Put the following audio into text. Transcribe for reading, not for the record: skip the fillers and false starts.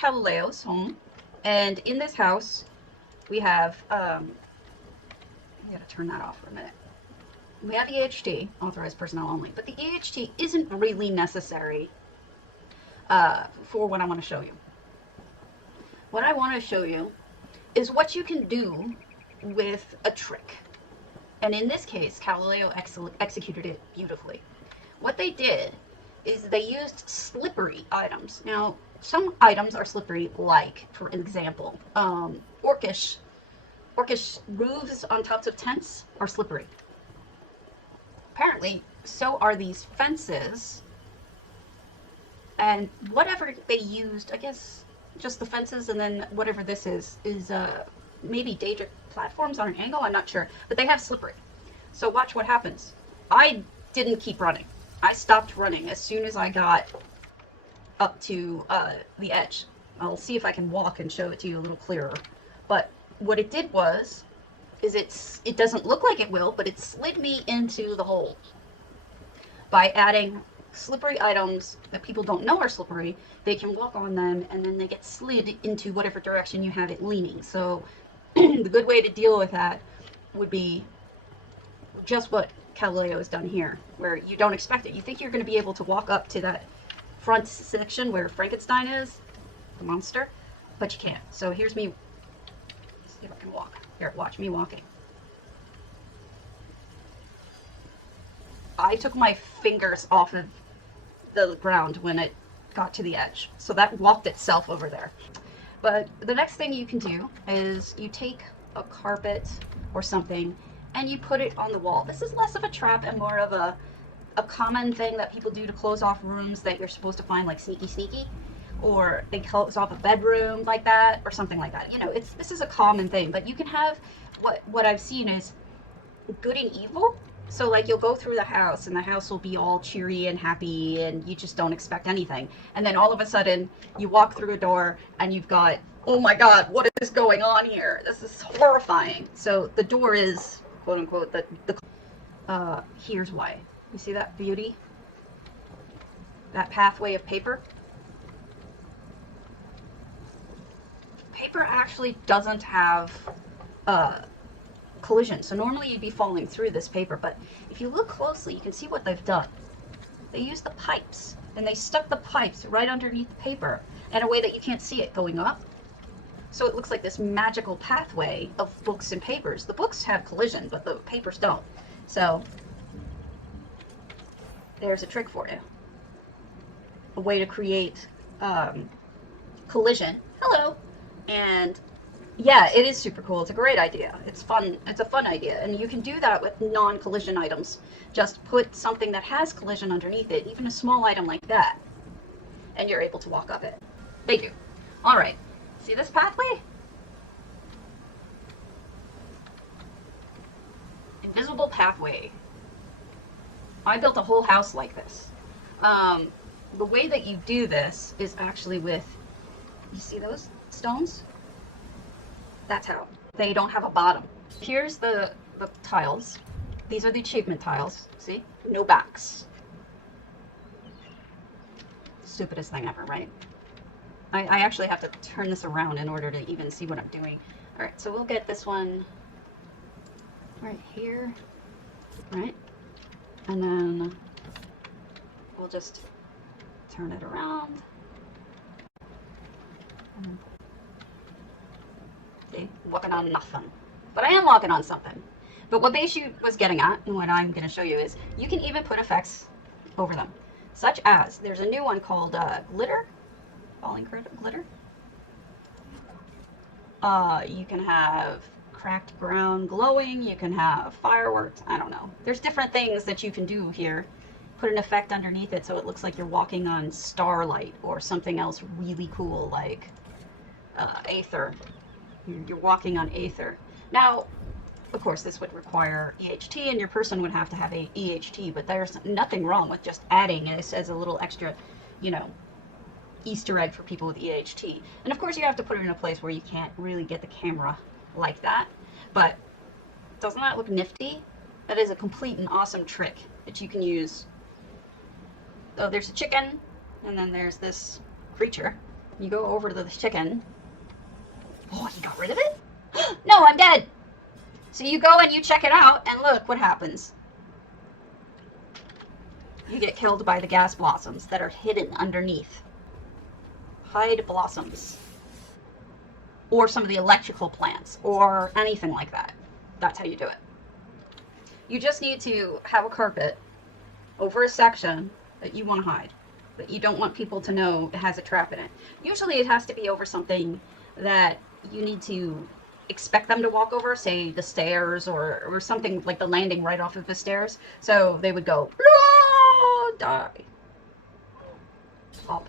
Galileo's home, and in this house we have, I gotta turn that off for a minute. We have EHT, authorized personnel only, but the EHT isn't really necessary for what I want to show you. What I want to show you is what you can do with a trick. And in this case, Galileo executed it beautifully. What they did is they used slippery items. Now, some items are slippery, like, for example, orcish roofs on tops of tents are slippery. Apparently, so are these fences. And whatever they used, I guess just the fences, and then whatever this is maybe danger platforms on an angle, I'm not sure. But they have slippery. So watch what happens. I didn't keep running. I stopped running as soon as I got up to the edge. I'll see if I can walk and show it to you a little clearer. But what it did was, it doesn't look like it will, but it slid me into the hole by adding slippery items that people don't know are slippery. They can walk on them, and then they get slid into whatever direction you have it leaning. So the good way to deal with that would be just what Galileo has done here, where you don't expect it. You think you're going to be able to walk up to that front section where Frankenstein is, the monster, but you can't. So here's me. Let's see if I can walk. Here, watch me walking. I took my fingers off of the ground when it got to the edge, so that walked itself over there. But the next thing you can do is you take a carpet or something and you put it on the wall. This is less of a trap and more of a common thing that people do to close off rooms that you're supposed to find, like sneaky, or they close off a bedroom like that, or something like that. You know, this is a common thing, but you can have what I've seen is good and evil. So like you'll go through the house and the house will be all cheery and happy and you just don't expect anything. And then all of a sudden you walk through a door and you've got, oh my God, what is going on here? This is horrifying. So the door is, quote unquote, here's why. You see that beauty? That pathway of paper? Paper actually doesn't have collision. So normally you'd be falling through this paper, but if you look closely, you can see what they've done. They used the pipes, and they stuck the pipes right underneath the paper in a way that you can't see it going up. So it looks like this magical pathway of books and papers. The books have collision, but the papers don't. So there's a trick for you. A way to create collision. Hello. And yeah, it is super cool. It's a great idea. It's fun. It's a fun idea. And you can do that with non-collision items. Just put something that has collision underneath it, even a small item like that, and you're able to walk up it. They do. All right. See this pathway? Invisible pathway. I built a whole house like this. The way that you do this is actually with, you see those stones? That's how. They don't have a bottom. Here's the tiles. These are the achievement tiles. See? No backs. Stupidest thing ever, right? I actually have to turn this around in order to even see what I'm doing. Alright, so we'll get this one right here. Right? And then we'll just turn it around. See, walking on nothing. But I am walking on something. But what Beidou was getting at, and what I'm going to show you, is you can even put effects over them. Such as, there's a new one called glitter. Falling glitter. You can have cracked ground glowing. You can have fireworks. I don't know. There's different things that you can do here. Put an effect underneath it so it looks like you're walking on starlight or something else really cool like aether. You're walking on aether. Now, of course, this would require EHT, and your person would have to have a EHT, but there's nothing wrong with just adding this as a little extra, you know, Easter egg for people with EHT. And of course, you have to put it in a place where you can't really get the camera like that. But doesn't that look nifty? That is a complete and awesome trick that you can use. Oh, there's a chicken, and then there's this creature. You go over to the chicken. Oh, he got rid of it? No, I'm dead! So you go and you check it out, and look what happens. You get killed by the gas blossoms that are hidden underneath. Hide blossoms. Or some of the electrical plants, or anything like that. That's how you do it. You just need to have a carpet over a section that you want to hide, but you don't want people to know it has a trap in it. Usually it has to be over something that you need to expect them to walk over, say the stairs, or something like the landing right off of the stairs. So they would go, die. Pop.